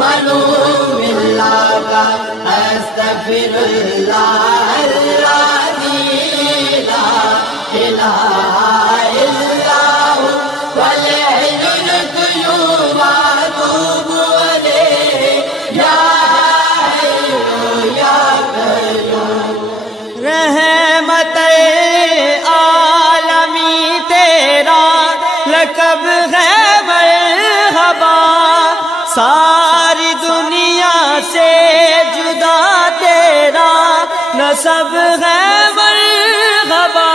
معلوم اللہ کا استغفر اللہ الذی لا الہ الا هو والحی القیوم اتوب الیہ یا حی یا قیوم۔ رحمت عالمی تیرا لقب ہے مرحبا، ساری دنیا سے جدا تیرا نسب ہے مرحبا،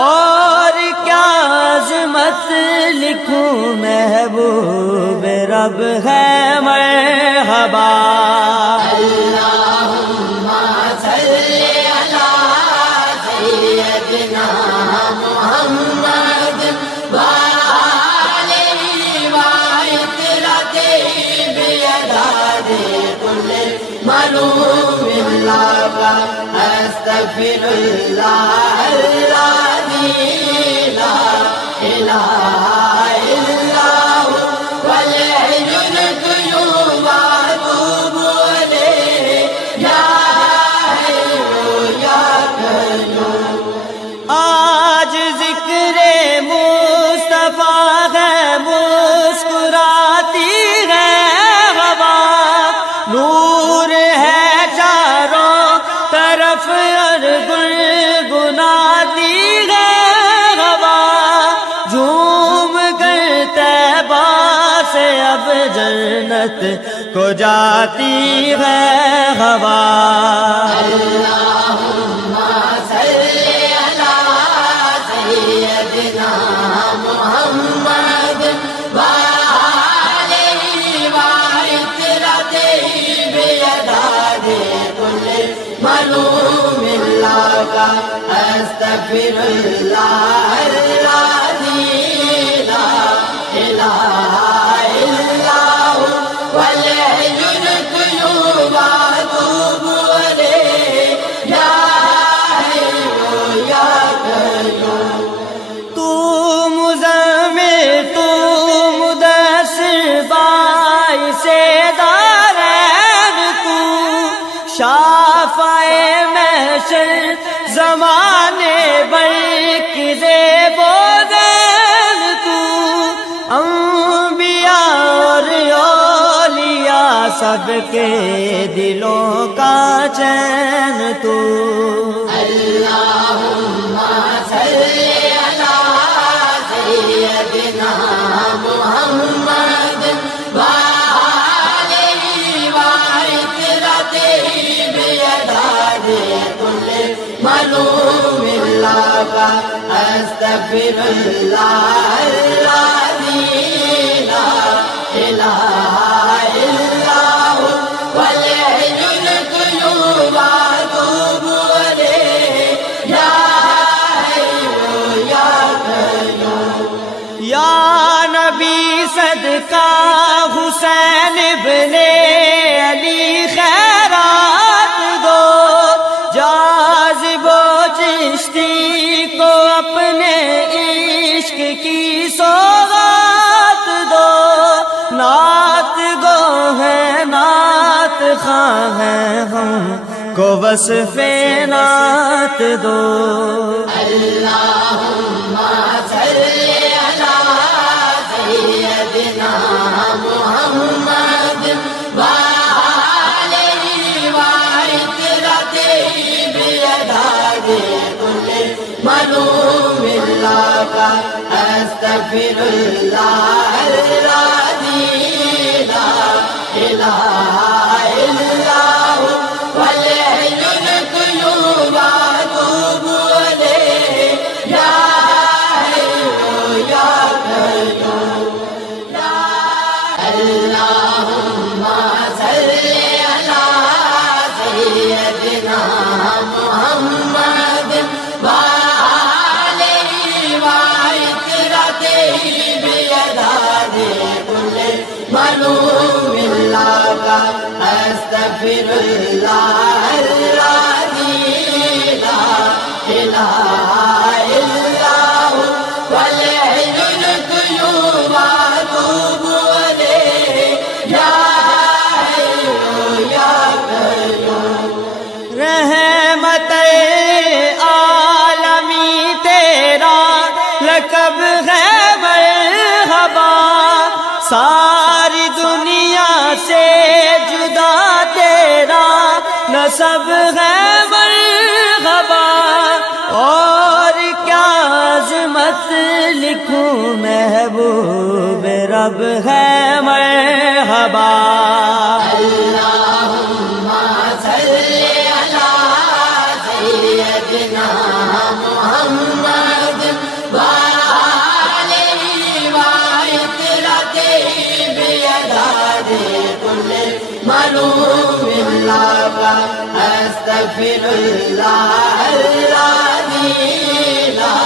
اور کیا عظمت لکھوں محبوب رب ہے مرحبا۔ اللہم صلی علی سیدنا محمد وآلہ وعطرتہ بعدد کل معلوم اللہ کا استغفر اللہ الذی لا الہ الا هو والحی القیوم اتوب الیہ یا حی یا قیوم۔ آج ذکر مصطفیٰ ہے مسکراتی ہے ہوا، نور ہے چاروں طرف اور گنگناتی ہے ہوا، جھوم کر طیبہ سے اب جنت کو جاتی ہے ہوا۔ اللہم صلی علی سیدنا محمد وآلہ وعطرتہ بعدد کل معلوم اللہ کا استغفر اللہ الذی لا الہ الا هو والحی القیوم اتوب الیہ یا حی یا قیوم۔ تو مزمل تو مدثر باعث دارین، تو شافع محشر زمانے برق زیب و زین، تو انبیاء اور اولیاء سب کے دلوں کا چین، تو اللہم صلی علی سیدنا محمد وآلہ وعطرتہ بعدد کل معلوم اللہ کا استغفر اللہ الذی لا الہ الا هو والحی القیوم اتوب الیہ یا حی یا قیوم۔ یا نبی صدقہ حسین ابن علی خیرات دو، جاذب و چشتی کو اپنے عشق کی سوغات دو، نعت گو ہے نعت خواں ہیں ہم کو وصف نعت دو۔ اللہم صلی علی سیدنا محمد وآلہ وعطرتہ بعدد کل معلوم اللہ کا استغفر اللہ الذی لا الہ الا هو والحی القیوم اتوب الیہ یا حی یا قیوم۔ اللہم صلی علی سیدنا محمد وآلہ وعطرتہ بعدد کل معلوم اللہ کا استغفر اللہ الذی لا الہ الا هو والحی القیوم اتوب الیہ یا سب ہے مرحبا، اور کیا عظمت لکھوں محبوب رب ہے مرحبا۔ اللہم صلی علی سیدنا محمد وآلہ وعطرتہ بیداد کل مروم اللہ استغفر اللہ الذی لا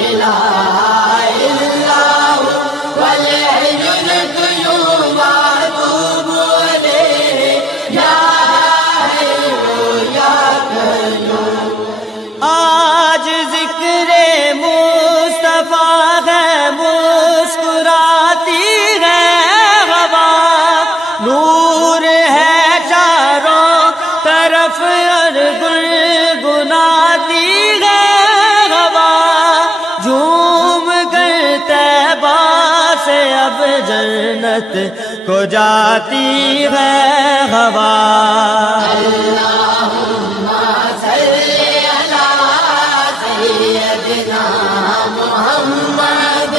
الہ الا هو والحی القیوم واتوب الیہ یا حی یا قیوم۔ آج ذکر مصطفیٰ ہے، مسکراتی ہے ہوا، نور ہے چاروں طرف اور گنگناتی ہے ہوا، جھوم کر طیبہ سے اب جنت کو جاتی ہے ہوا۔ اللہم صلی علی سیدنا محمد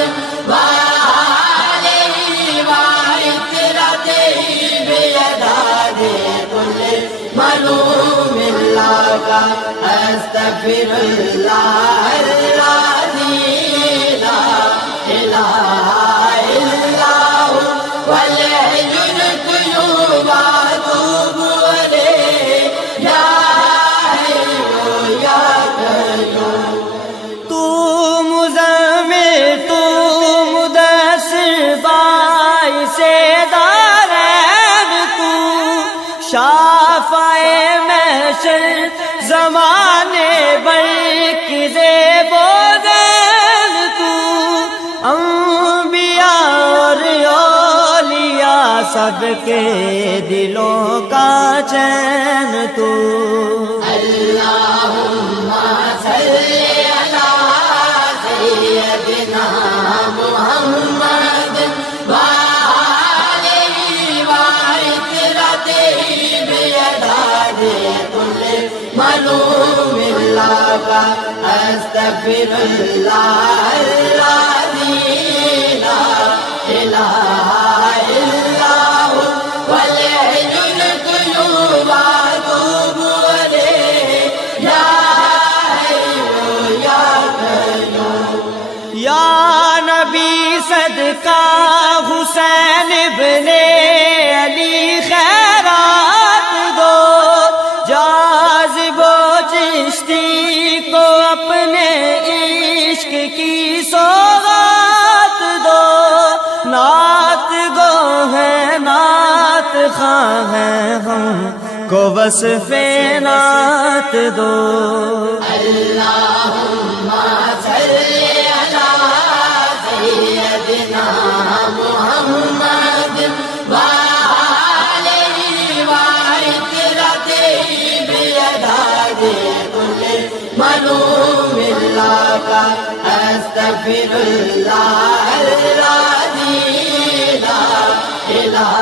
وآلہ وعطرتہ بیداد کل مروم اللہ استغفر اللہ الذی لا الہ الا هو والحی القیوم واتوب الیہ یا حی یا قیوم۔ تو مزمل تو مدثر باعث دارین، تو شافع محشر زمانے برق زیب و زین، تو انبیاء اور اولیاء سب کے دلوں کا چین، تو اللہم صلی علی سیدنا محمد وآلہ وعطرتہ بیداد کل مروم اللہ استغفر اللہ الذی لا الہ الا هو والحی القیوم واتوب الیہ یا حی یا قیوم۔ یا نبی صدقہ حسین ابن علی خیرات دو، جاذب و چشتی کو اپنے عشق کی سوغات دو، نعت گو ہے نعت خواں ہیں ہم کو وصف نعت دو۔ اللہم صلی علی سیدنا محمد وآلہ وعطرتہ بیداد کل مروم اللہ استغفر اللہ الذی لا الہ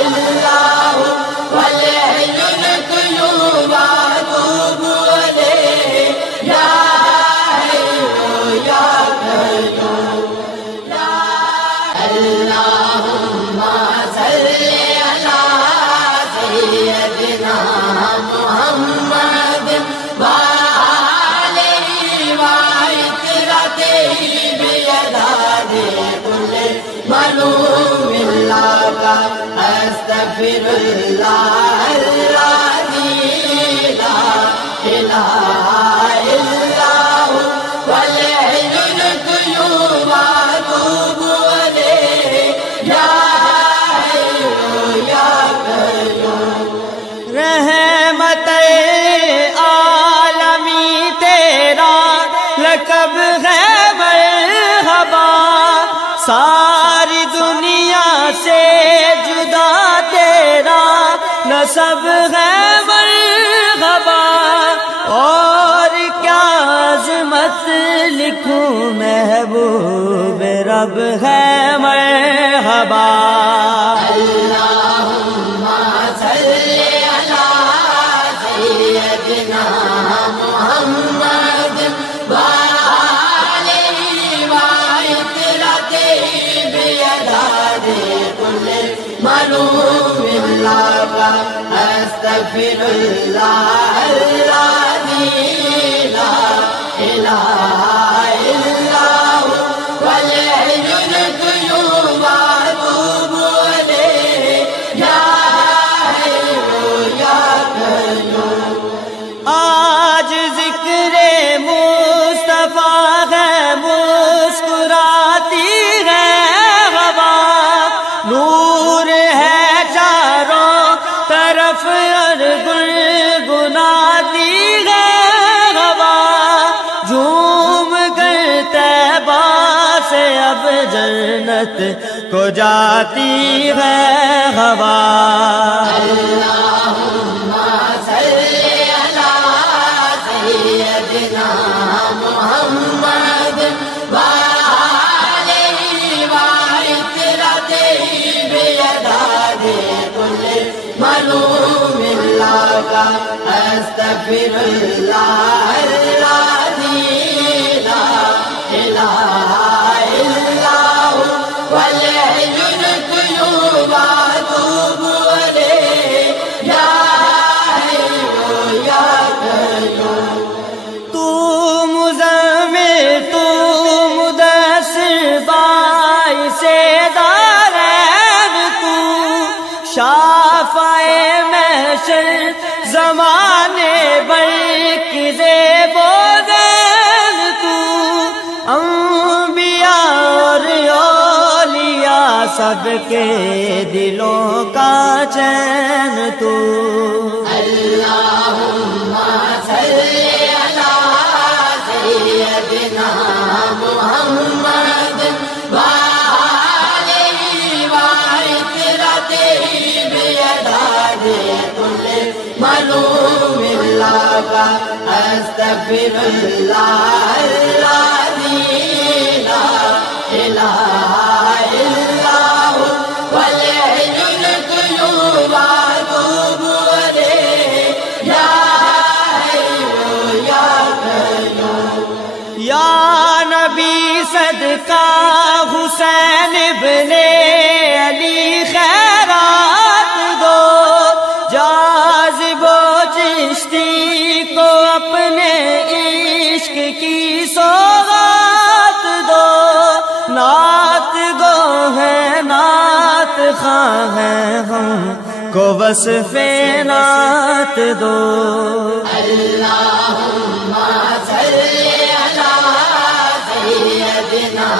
الا هو والحی القیوم واتوب الیہ یا حی یا قیوم۔ اللہم صلی علی سیدنا محمد وآلہ وعطرتہ بیداد کل مروم اللہ استغفر اللہ الذی لا الہ الا هو والحی القیوم واتوب الیہ یا حی یا قیوم۔ رحمت عالمی تیرا لقب ہے مرحبا، ساری دنیا سے جدا تیرا نسب ہے مرحبا، اور کیا عظمت لکھوں محبوب رب ہے مرحبا۔ اللہم صلی علی اللہ کا استغفر اللہ الذی لا الہ الا هو والحی القیوم واتوب الیہ یا حی یا قیوم۔ آج ذکر مصطفیٰ ہے مسکراتی ہے ہوا، نور ہے چاروں طرف اور گنگناتی ہے ہوا، جھوم کر طیبہ سے اب جنت کو جاتی ہے ہوا۔ اللہم صلی علی سیدنا محمد وآلہ وعطرتہ بعدد کل معلوم اللہ کا استغفر اللہ الذی لا الہ الا هو والحی القیوم واتوب الیہ یا حی یا قیوم۔ تو مزمل تو مدثر باعث دارین، تو شافع محشر زمانے برکز بودین، تو انبیاء اور اولیاء سب کے دلوں کا چین، تو اللہم صلی علی سیدنا محمد وآلہ وعطرتہ بعدد کل معلوم اللہ کا استغفر اللہ الذی لا الہ الا هو والحی القیوم واتوب الیہ یا حی یا قیوم۔ یا نبی صدقہ حسین ابن علی خیرات دو، جاذب و چشتی کو اپنے عشق کی سوغات دو، نعت گو ہے نعت خواں ہے ہم کو وصف نعت دو۔ اللہم صلی علی سیدنا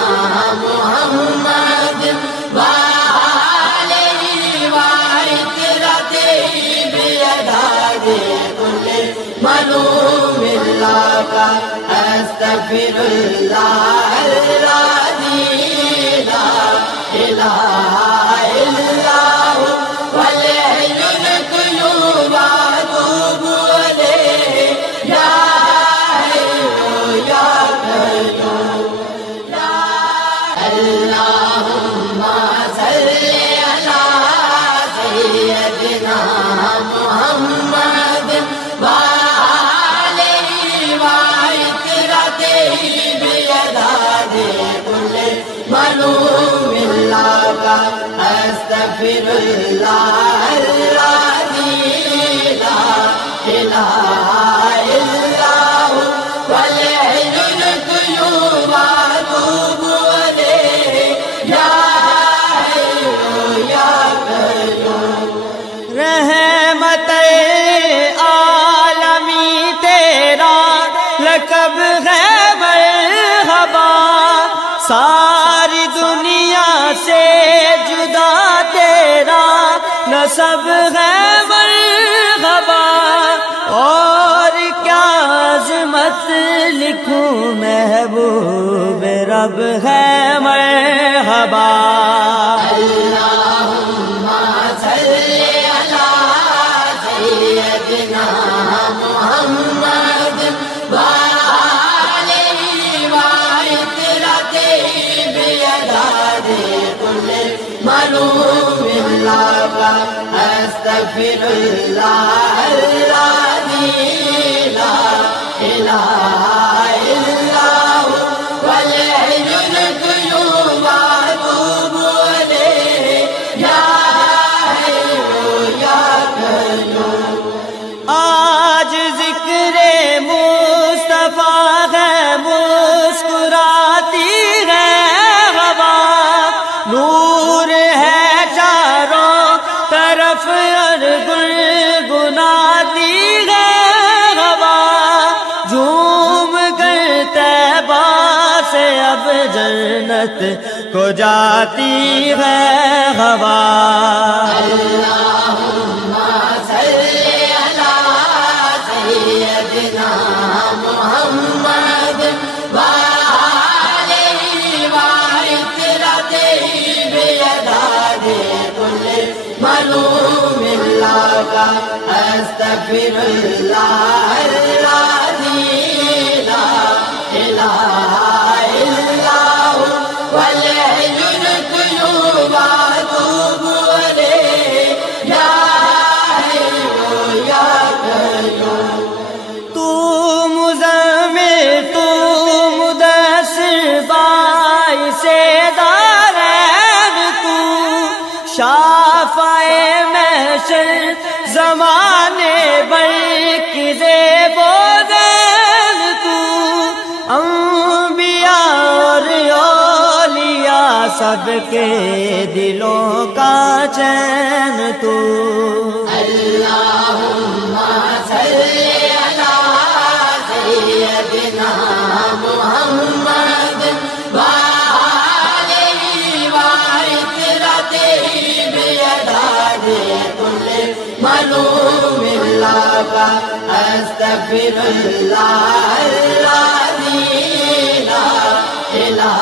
محمد وآلہ وعطرتہ بعدد کل معلوم اللہ کا استغفر اللہ الذی لا الہ الا هو والحی القیوم واتوب الیہ یا حی یا قیوم۔ اللہم صلی علی سیدنا محمد وآلہ وعطرتہ بعدد کل معلوم اللہ کا استغفر اللہ الذی لا الہ الا هو والحی القیوم واتوب الیہ یا حی یا قیوم۔ رحمت عالمی تیرا لقب ہے مرحبا، ساری دنیا سے جدا تیرا نسب ہے مرحبا، اور کیا عظمت لکھوں محبوب رب ہے مرحبا۔ اللہم صلی علی سیدنا محمد وآلہ وعطرتہ بعدد کل معلوم اللہ کا استغفر اللہ الذی لا الہ الا هو والحی القیوم واتوب الیہ یا حی جنت کو جاتی ہے ہوا اللہم صلی علی سیدنا محمد وآلہ وعطرتہ بیداد کل ملوم اللہ استغفر اللہ الذی لا الہ الا هو والحی القیوم واتوب الیہ یا حی یا قیوم تو مزمل تو مدثر باعث دارین تو شافع محشر زمانے برق زیب و زین تو انبیاء اور اولیاء سب کے دلوں کا چین تو اللہم صلی علی سیدنا محمد وآلہ وعطرتہ بیداد کل ملوم اللہ استغفر اللہ الذی لا الہ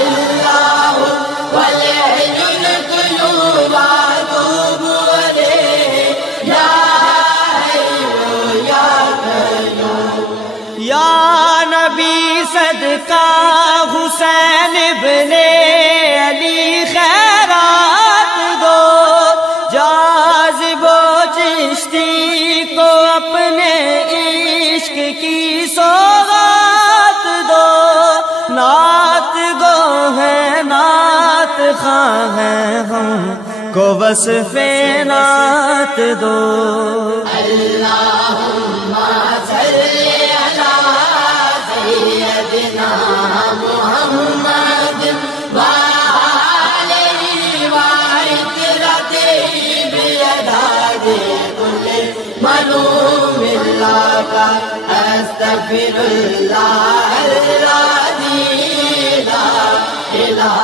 الا هو والحی القیوم واتوب الیہ یا حی یا قیوم یا نبی صدقہ حسین ابن علی خیرات دو جاذب و چشتی کو اپنے عشق کی سوغات دو نعت گو ہے نعت خواں ہیں ہم کو وصف نعت دو اللہم صلی علی سیدنا محمد وآلہ وعطرتہ بیداد کل ملوم اللہ استغفر اللہ الذی لا الہ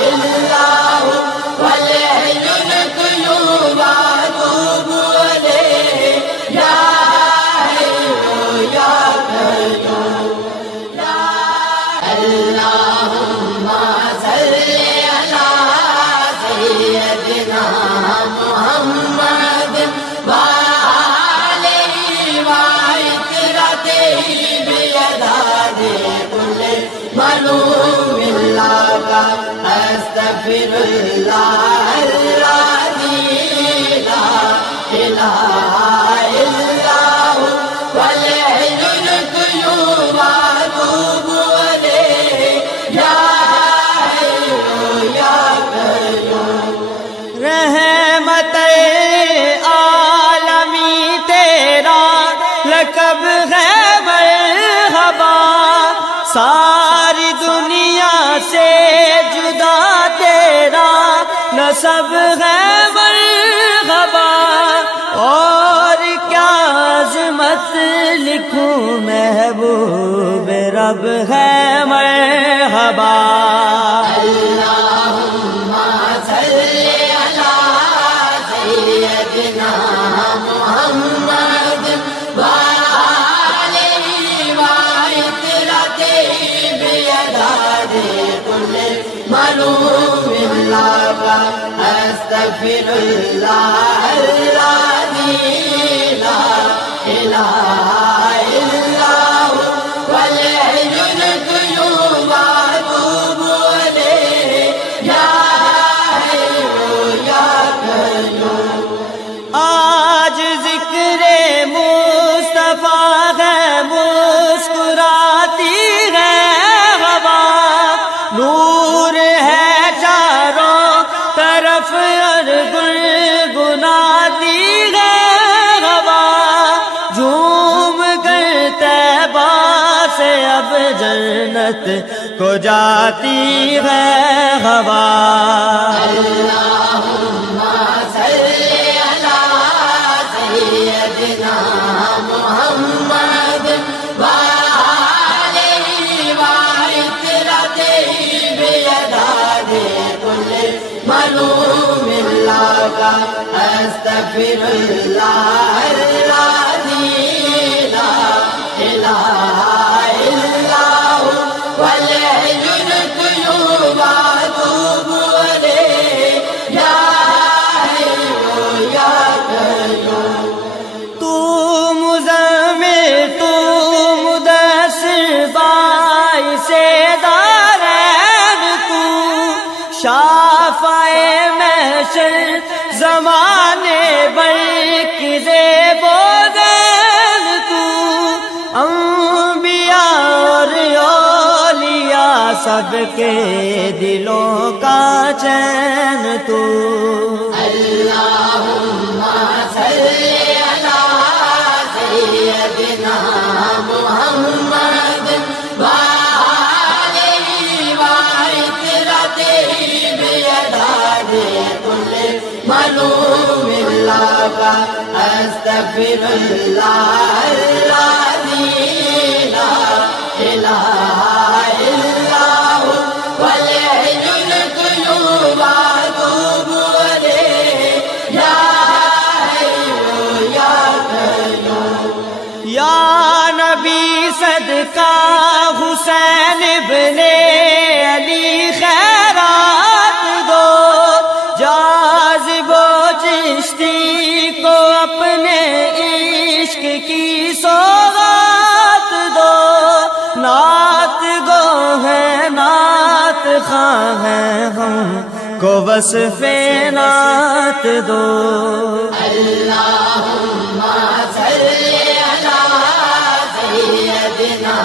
الا هو والحی القیوم واتوب الیہ یا حی یا قیوم اللہم صلی علی سیدنا محمد وآلہ وعطرتہ بیداد کل ملوم اللہ استغفر اللہ الذی لا الہ الا هو والحی القیوم واتوب الیہ یا حی یا قیوم رحمت عالمی تیرا لقب ہے مرحبا ساری دنیا سے جدا تیرا نسب ہے مرحبا اور کیا عظمت لکھوں محبوب رب ہے مرحبا اللہم صلی علی سیدنا محمد وآلہ وعطرتہ بیداد کل ملوم اللہ استغفر اللہ الذی لا الہ الا هو والحی القیوم واتوب الیہ یا حی یا قیوم آج ذکر مصطفیٰ ہے مسکراتی ہے ہوا نور ہے چاروں طرف اور گنگناتی ہے ہوا جھوم کر طیبہ سے اب جنت کو جاتی ہے ہوا اللہم صلی علی سیدنا محمد وآلہ وعطرتہ أستغفر الله الذي لا إله إلا هو والحي القيوم أتوب إليه يا حي يا قيوم تو مزمل تو مدثر باعث دارین تو شافع محشر زمانے بر کی زیب و زین تو انبیاء اور اولیاء سب کے دلوں کا چین تو اللهم صل على سيدنا محمد وآله وعترته بيداد كل مظلوم لك أستغفر الله الذي لا إله إلا هو والحي القيوم أتوب إليه يا حي يا قيوم یا نبی صدقہ حسین ابن علی خیرات دو جاذب و چشتی کو اپنے عشق کی سوغات دو نعت گو ہے نعت خواں ہیں ہم کو وصف نعت دو اللهم صل على سيدنا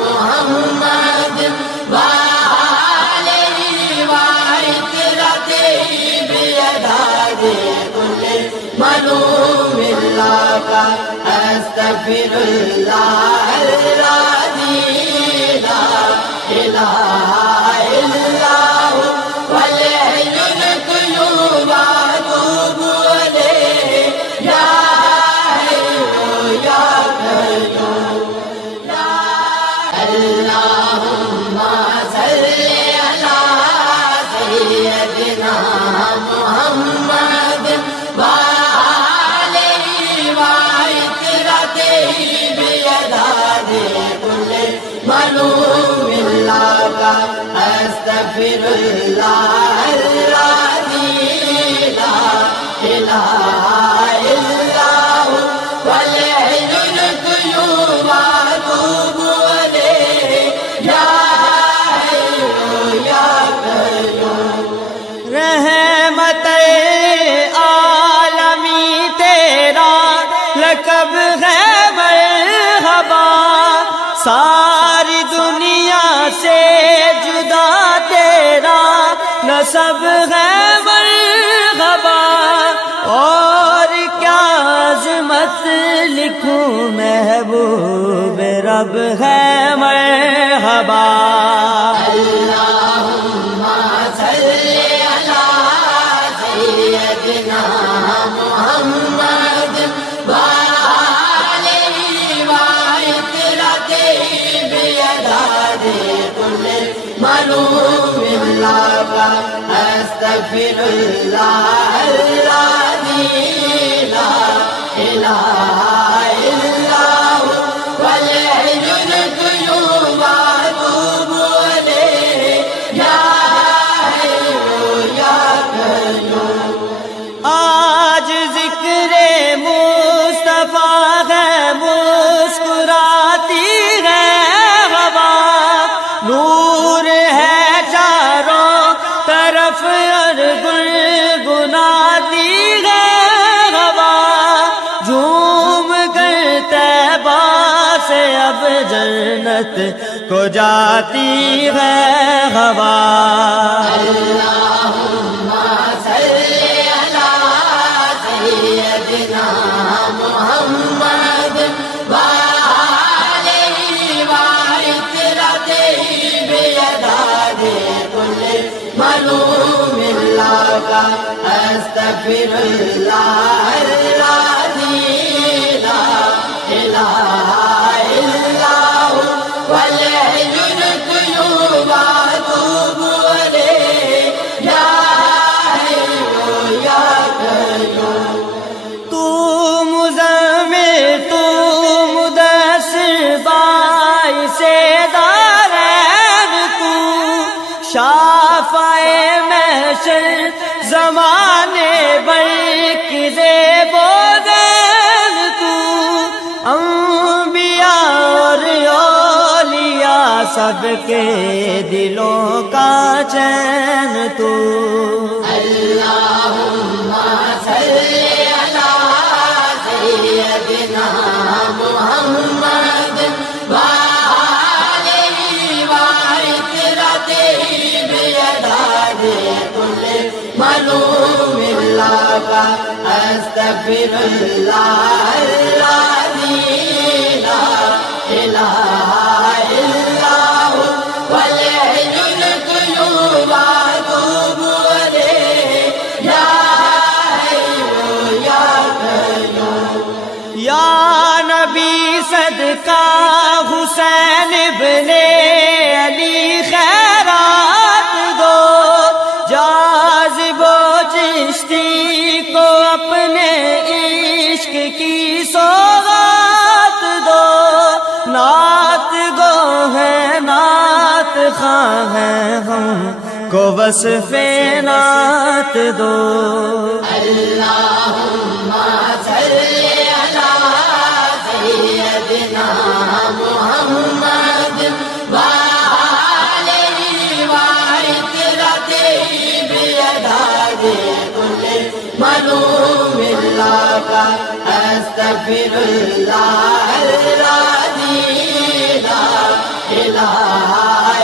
محمد وآله وعترته بيداد كل مظلوم لك أستغفر الله الذي لا إله إلا هو والحي القيوم أتوب إليه يا حي يا قيوم اللهم صل على سيدنا محمد وآله وعترته بيداد كل مظلوم لك أستغفر الله الذي لا إله إلا هو والحي القيوم أتوب إليه يا حي يا قيوم رحمت عالمی تیرا لقب ہے مرحبا ساری دنیا سے جدا تیرا نسب ہے مرحبا اور کیا عظمت لکھوں محبوب رب ہے مرحبا اللهم صل على سيدنا محمد وآله وعترته بيداد كل مظلوم لك أستغفر الله الذي لا إله إلا هو والحي القيوم أتوب إليه يا حي يا قيوم آج ذکر مصطفیٰ ہے مسکراتی ہے ہوا نور ہے چاروں طرف اور گنگناتی ہے ہوا جھوم کر طیبہ سے اب جنت کو جاتی ہے ہوا اللهم صل على سيدنا محمد وآله وعترته بيداد كل مظلوم لك أستغفر الله الذي لا إله إلا هو والحي القيوم أتوب إليه يا حي يا قيوم سب کے دلوں کا چین تو اللہم صلی علی سیدنا محمد وآلہ وعطرتہ بیداد کل ملوم اللہ استغفر اللہ الذی لا الہ الا ہو والحی القیوم واتوب الیہ یا حی یا قیوم یا نبی صدقہ حسین ابن علی خیرات دو جاذب و چشتی کو اپنے عشق کی سوغات دو نعت گو ہے نعت خواں ہیں ہم کو وصف نعت دو اللہم صلی علی سیدنا محمد وآلہ وعطرتہ بیداد کل ملوم اللہ استغفر اللہ الذی لا الہ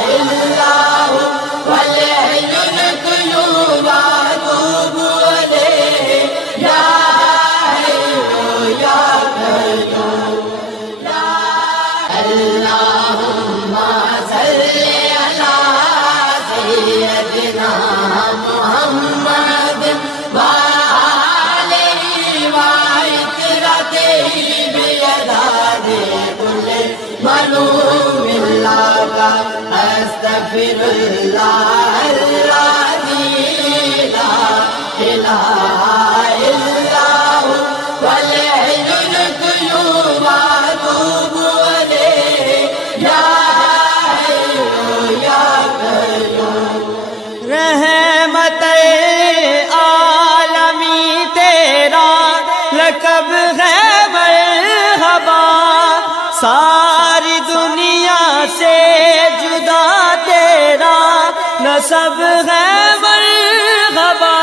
الا ہو والحی القیوم واتوب الیہ یا حی یا قیوم اللہم صلی علی سیدنا محمد وآلہ وعطرتہ بیداد کل ملوم اللہ استغفر اللہ الذی لا الہ الا ہو والحی القیوم واتوب الیہ یا حی یا قیوم رحمت عالمی تیرا لقب ہے مرحبا ساری دنیا سے جدا تیرا نسب ہے مرحبا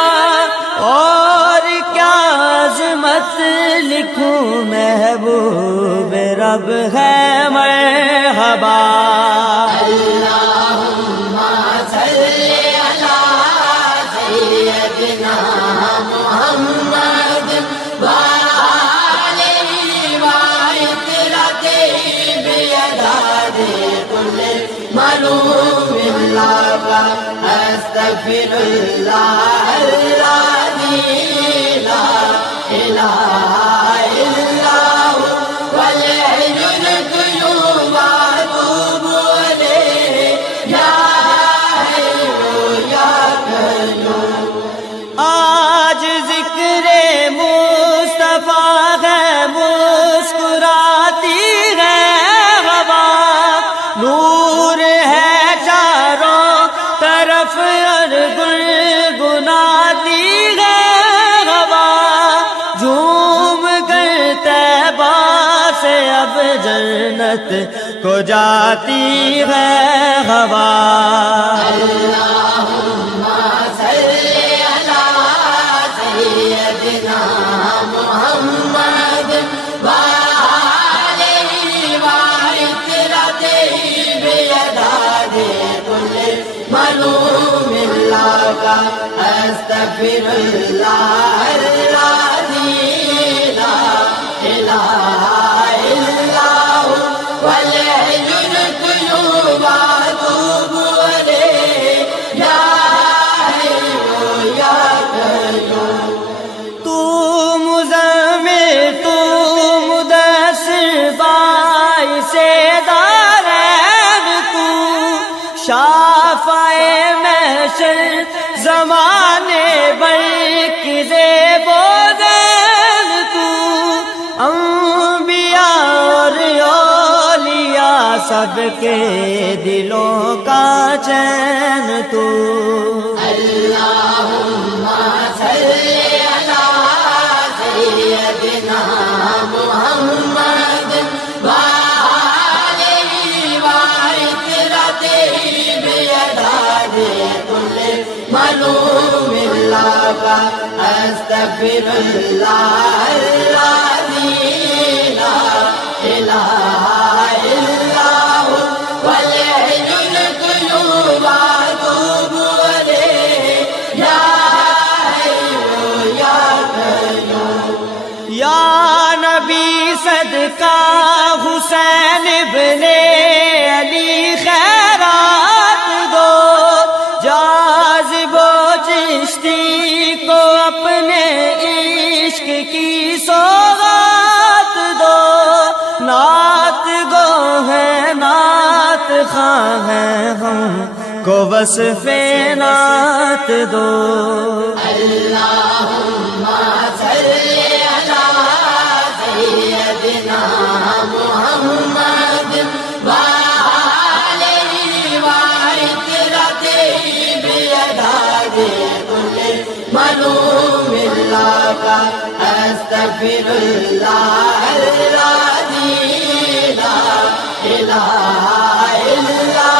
اور کیا عظمت لکھوں محبوب رب ہے مرحبا اللہم صلی علی سیدنا محمد وآلہ وعطرتہ بیداد کل ملوم اللہ استغفر اللہ الذی لا الہ الا ہو والحی القیوم واتوب الیہ یا حی یا قیوم آج ذکر مصطفیٰ ہے مسکراتی ہے ہوا نور ہے چاروں طرف اور گنگناتی ہے ہوا جھوم کر طیبہ سے اب جنت کو جاتی ہے ہوا اللہم صلی علی سیدنا محمد وآلہ وعطرتہ بیداد کل ملوم اللہ استغفر اللہ الذی لا الہ الا ہو والحی القیوم واتوب الیہ یا حی یا قیوم تو مزمل تو مدثر باعث دارین تو شافع محشر زمانے بر کی زیب و دین تو انبیاء اور اولیاء سب کے دلوں کا چین تو اللہم صلی علی سیدنا محمد وآلہ وعطرتہ استغفر اللہ الذی لا الہ الا هو والحی القیوم اتوب الیہ یا حی یا قیوم۔ یا نبی صدقہ حسین ابن علی خیرات دو، جاذب و چشتی کو اپنے عشق کی سوغات دو، نعت گو ہے نعت خواہ ہیں ہم کو وصف نعت دو۔ اللہم صلی علی سیدنا محمد وآلہ وعطرتہ بیداد کل مظلوم اللہ کا استغفر اللہ الذی لا الہ الا